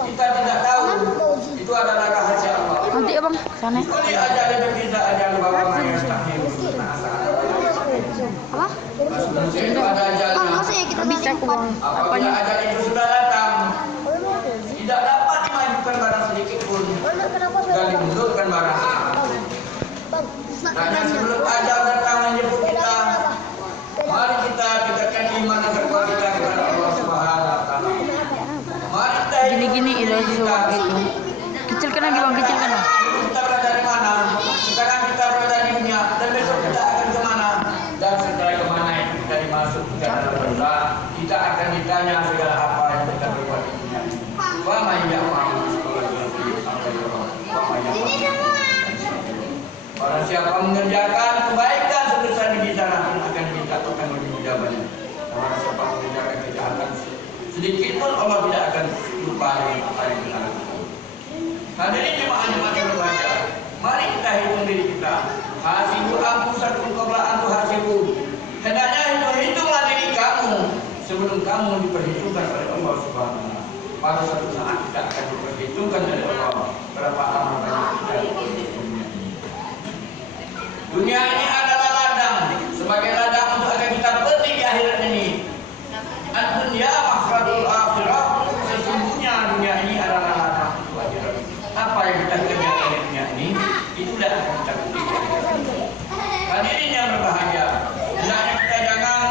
Kita tidak tahu itu adalah rahasia Allah. Nanti ya bang, sana. Kali aja ada kita aja bawa maya tahim. Apa? Itu ada ajalnya. Nggak bisa aku bang. Apabila ajal itu sudah datang, tidak dapat dimajukan barang sedikit pun dan dimundurkan barang. Karena sebelum ajal datang menjemput kita, mari kita tingkatkan iman dan takwa kita kepada Allah Subhanahu wa taala. Mari kita Gini-gini ilusi suara itu. Kecilkan lagi bang, kecilkan lah. kita berada di mana? Sekarang kita berada di dunia dan besok kita akan kemana? Dan setelah kemana itu kita dimasuk ke dalam surga, kita akan ditanya segala apa yang kita berbuat di dunia ini. Wa may ya'mal Barang siapa mengerjakan kebaikan sebesar di sana akan dijatuhkan lebih mudah banyak. Barang siapa mengerjakan kejahatan sedikit pun Allah tidak akan lupa dengan apa yang kita lakukan. Hadirin jemaah-jemaah yang berbahagia, mari kita hitung diri kita. Hasibu anfusakum qabla an tuhasibu. Hendaknya hitunglah diri kamu sebelum kamu diperhitungkan oleh Allah Subhanahu wa taala. Pada suatu saat kita akan diperhitungkan oleh Allah berapa amal banyak kita di dunia ini. Dunia ini adalah ladang, sebagai ladang untuk akan kita petik di akhirat ini. Ad-dunya makhradul akhirah. Sesungguhnya dunia ini adalah ladang untuk akhirat. Apa yang kita kerjakan di dunia ini, itulah akan kita petik di akhirat. Hadirin yang berbahagia, hendaknya kita jangan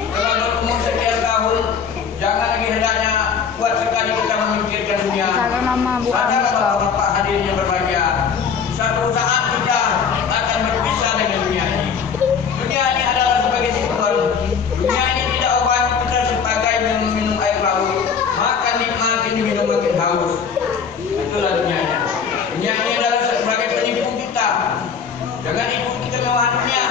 telah berumur sekian tahun, jangan lagi hendaknya kuat sekali kita memikirkan dunia. Salah nama Bu Sadarlah Anis, Bang. bapak-bapak hadirin yang berbahagia, suatu saat kita akan berpisah dengan dunia ini. Dunia ini adalah sebagai sumber. Dunia ini tidak obat kita sebagai minum air laut. Makan nikmat ini minum makin haus. Itulah dunianya. Dunia ini adalah sebagai penipu kita. Jangan ikut kita mewah dunia.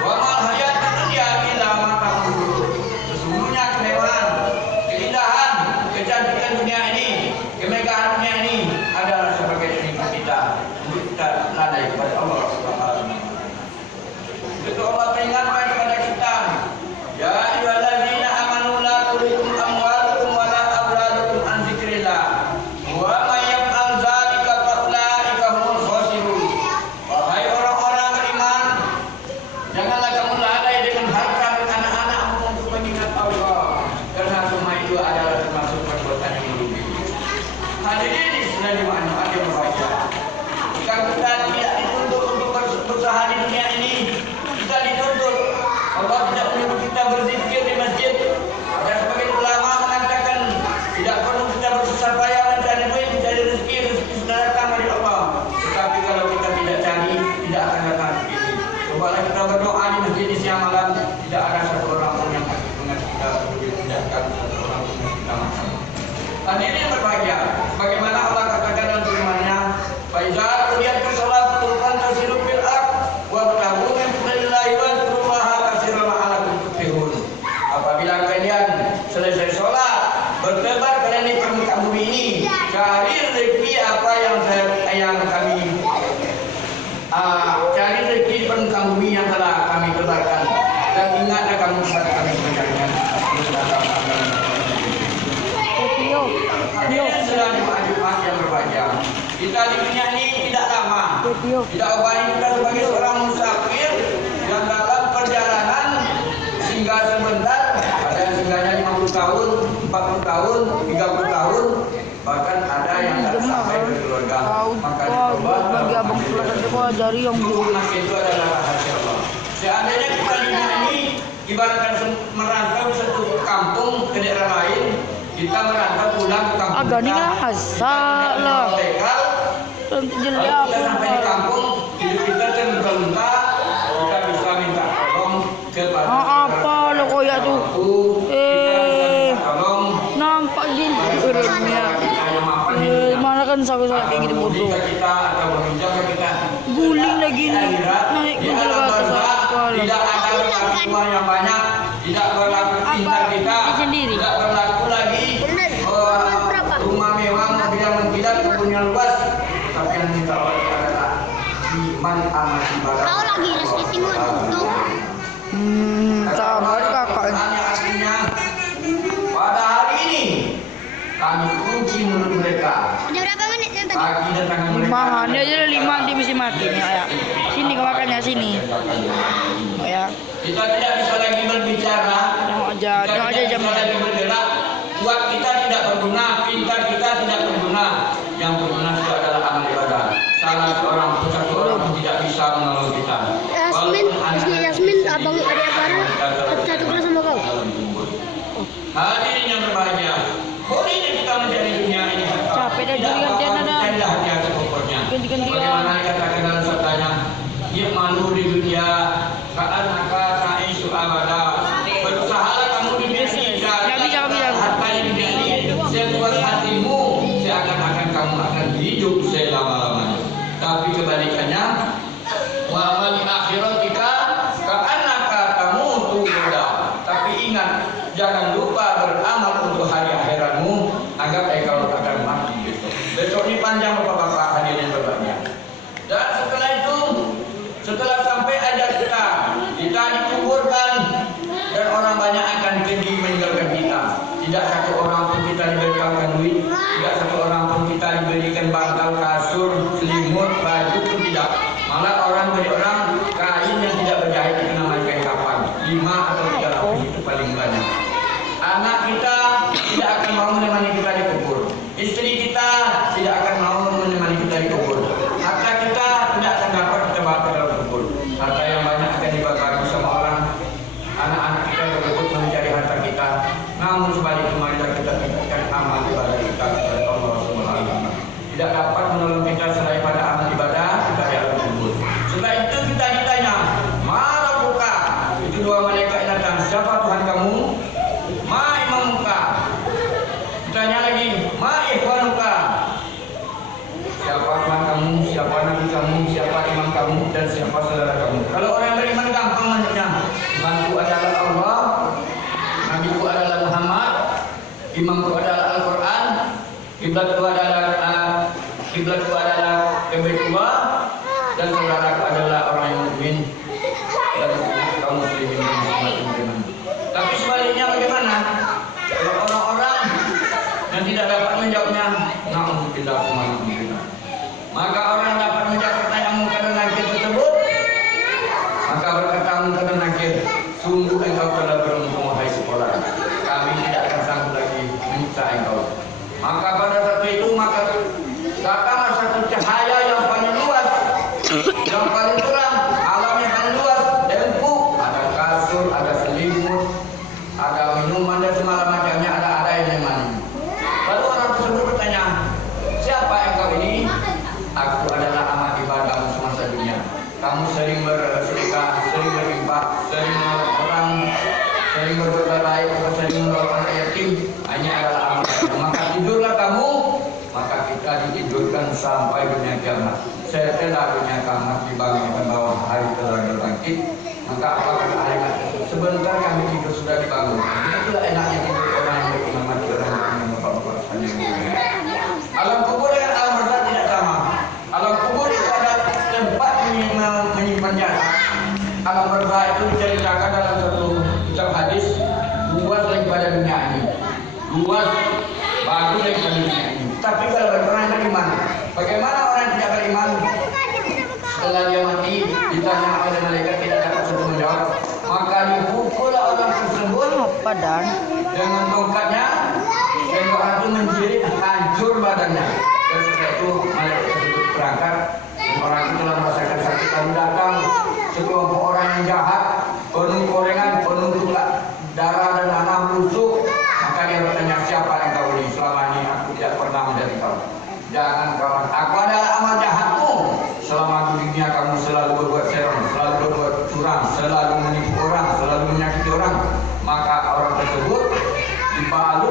Wa mal hayatun dunya illa mata'ul ghurur. Sesungguhnya kemewahan, keindahan, kecantikan dunia ini, kemegahan dunia ini adalah sebagai penipu kita untuk kita lalai kepada Allah Subhanahu wa taala. Itu Allah peringatkan kepada kita, ya ayyuhallazina amanu la tulhikum amwalukum wa la auladukum an dzikrillah wa may yaf'al dzalika fa ulaika humul khasirun. Wahai orang-orang beriman, janganlah kamu lalai dengan harta dan anak-anakmu untuk mengingat Allah, karena semua itu adalah termasuk perbuatan yang merugi. Hadirin sekalian jemaah yang berbahagia, jika kita tidak dituntut untuk berusaha di dunia ini, kita dituntut. Allah tidak menyuruh kita berzikir di masjid. Ada sebagian ulama mengatakan tidak perlu kita bersusah payah mencari duit, mencari rezeki sudah datang dari Allah. Tetapi kalau kita tidak cari, tidak akan datang rezeki. Cobalah kita berdoa di masjid di siang malam, tidak ada satu orang pun yang mengaku kita tidak akan satu orang pun yang kita makan. Hadirin yang berbahagia, bagaimana Allah katakan dalam firman-Nya, "Fa idza qudiyatis sholatu fantasiru fil ardh wabtaghu min fadlillahi wadhkurullaha katsiran la'allakum tuflihun." Apabila kalian selesai sholat, bertebar kalian di permukaan bumi ini, cari rezeki apa yang kami cari rezeki di permukaan bumi yang telah kami tebarkan, dan ingatlah kamu kepada kami sekalian. Hadirin sedang jemaah yang berbahagia, kita di dunia ini tidak lama, tidak ubahnya kita sebagai seorang musafir yang dalam perjalanan singgah sebentar, ada yang singgahnya 50 tahun, 40 tahun, 30 tahun, bahkan ada yang tak sampai berkeluarga. Makanya bagi abang keluarga dari yang itu adalah rahasia Allah. Seandainya kita di dunia ini ibaratkan merantau satu kampung ke daerah lain, kita merantau pulang ke kampung agak nih kita. salah. Kalau kita sampai di kampung, hidup kita terluka-luka, kita bisa minta tolong kepada apa lo koyak tuh? tolong. Nampak gini urutnya. Mana kan sahabat-sahabat kayak gini bodoh. Kita atau meminjam ke kita. Guling lagi nih. Naik Di ke alam atas barzakh tidak ada berlaku uang yang banyak, tidak berlaku cinta kita, tidak berlaku lagi rumah mewah, mobil yang mengkilat, kebun yang luas. Tapi yang kita oleh adalah iman amal ibadah. Kau lagi rezeki timur tuh. Sabar kakak. Artinya pada hari ini kami kunci mulut mereka. Ada berapa menit yang tadi? Kaki dan tangan mereka. Lima, dia aja 5 nanti mesti mati nih ya. Sini kau makannya sini. Oh ya. Kita tidak bisa lagi berbicara. Tengok aja Kita jam. tidak bisa lagi bergerak. Kuat kita tidak berguna, pintar kita tidak berguna. Yang berguna itu adalah amal ibadah. Salah seorang pun satu orang pun tidak bisa menolong kita. Yasmin, abang adik Farah satu kelas sama kau. Hadirin yang berbahagia, bolehnya kita mencari dunia ini. Capek dah gantian ada. Carilah hati pokoknya. Ganti-gantian. Bagaimana dikatakan dalam sabdanya, "Ya'malu di dunia, ka'annaka ta'isu abada." Berusahalah kamu di dunia ini. Harta di dunia ini, sepuas hatimu, seakan-akan kamu akan hidup selama-lamanya. Tapi kebalikannya, wa amal akhiratika ka'annaka tamutu ghadan. Tapi ingat, jangan lupa beramal untuk hari akhiratmu. Anggap engkau akan mati besok. Besok ini panjang bapak-bapak hadirin berbahagia. Dan setelah itu, setelah sampai ajal kita dikuburkan dan orang banyak akan pergi meninggalkan kita. Tidak satu orang pun kita diberikan duit, tidak satu orang pun kita diberikan bantal, kasur, selimut, baju pun tidak. Malah orang beri orang kain yang tidak berjahit itu namanya kain kapan. 5 atau 3 lapis itu paling banyak. Anak kita tidak akan mau menemani kita dikubur. Istri kita tidak akan mau menemani kita dikubur. Harta kita tidak akan dapat kita bawa ke dalam kubur. Harta yang banyak akan dibagi sama orang. Anak-anak kita berebut mencari harta kita. Namun sebaliknya marilah kita tingkatkan amal ibadah kita kepada Allah Subhanahu wa taala. Tidak dapat menolong kita selain pada amal ibadah kita di alam kubur. Setelah itu kita ditanya, "Ma rabbuka?" Itu 2 malaikat datang, "Siapa Tuhan kamu?" "Ma imamuka." Ditanya lagi, "Ma ikhwanuka?" Siapa Tuhan kamu, siapa nabi kamu, siapa imam kamu, dan siapa saudara kamu. Kalau orang yang beriman gampang menjawabnya. Tuhanku adalah Allah, nabiku adalah Muhammad, imamku adalah Al-Quran, kiblatku adalah Kebaitua, dan saudaraku adalah orang yang mukmin dan kaum muslimin dan muslimat. Tapi sebaliknya bagaimana? Kalau orang-orang yang tidak dapat menjawabnya, na'udzubillah subhanallah. Maka orang yang dapat menjawab pertanyaan munkar dan nakir tersebut, maka berkata munkar dan nakir, "Sungguh engkau telah beruntung wahai sekolah. Kami tidak akan sanggup lagi menyiksa engkau." Maka pada saat itu datanglah satu cahaya yang paling luas, yang paling terang, alam yang paling luas, empuk, ada kasur, ada selimut, ada minuman dan segala macamnya, ada yang menemani. Lalu orang tersebut bertanya, "Siapa engkau ini?" "Aku adalah amal ibadahmu semasa dunia. Kamu sering bersedekah, sering berinfak, sering menolong orang, sering berbuat baik, sering menolong anak yatim. Hanya adalah amal ibadah. Maka tidurlah kamu." Maka kita ditidurkan sampai dunia kiamat. Setelah dunia kiamat dibangunkan bahwa hari telah berbangkit. Maka apa kata ayat? Sebentar kami tidur sudah dibangun. Itulah enaknya tidur orang yang beriman mati, orang yang bapak-bapak sekalian. Alam kubur dengan alam barzakh tidak sama. Alam kubur itu ada tempat menyimpan jasad. Alam barzakh itu diceritakan dalam satu kitab hadis, luas daripada dunia ini. Luas, bagus daripada dunia ini. Tapi kalau orang yang beriman, bagaimana orang yang tidak beriman? Setelah dia mati, ditanya oleh malaikat, tidak dapat satu menjawab. Maka dipukullah orang tersebut Apa dan? dengan tongkatnya, sehingga orang itu menjerit, hancur badannya. Dan setelah itu malaikat tersebut berangkat. Dan orang itu telah merasakan sakit. Lalu datang sekelompok orang yang jahat, penuh gorengan, penuh darah dan nanah busuk. Maka dia bertanya, "Siapa yang kau ini? Selama ini aku tidak pernah menjadi kau. Jangan kawan, aku adalah amal jahatmu. Selama di dunia kamu selalu berbuat serong, selalu berbuat curang, selalu menipu orang, selalu menyakiti orang." Maka orang tersebut dibalut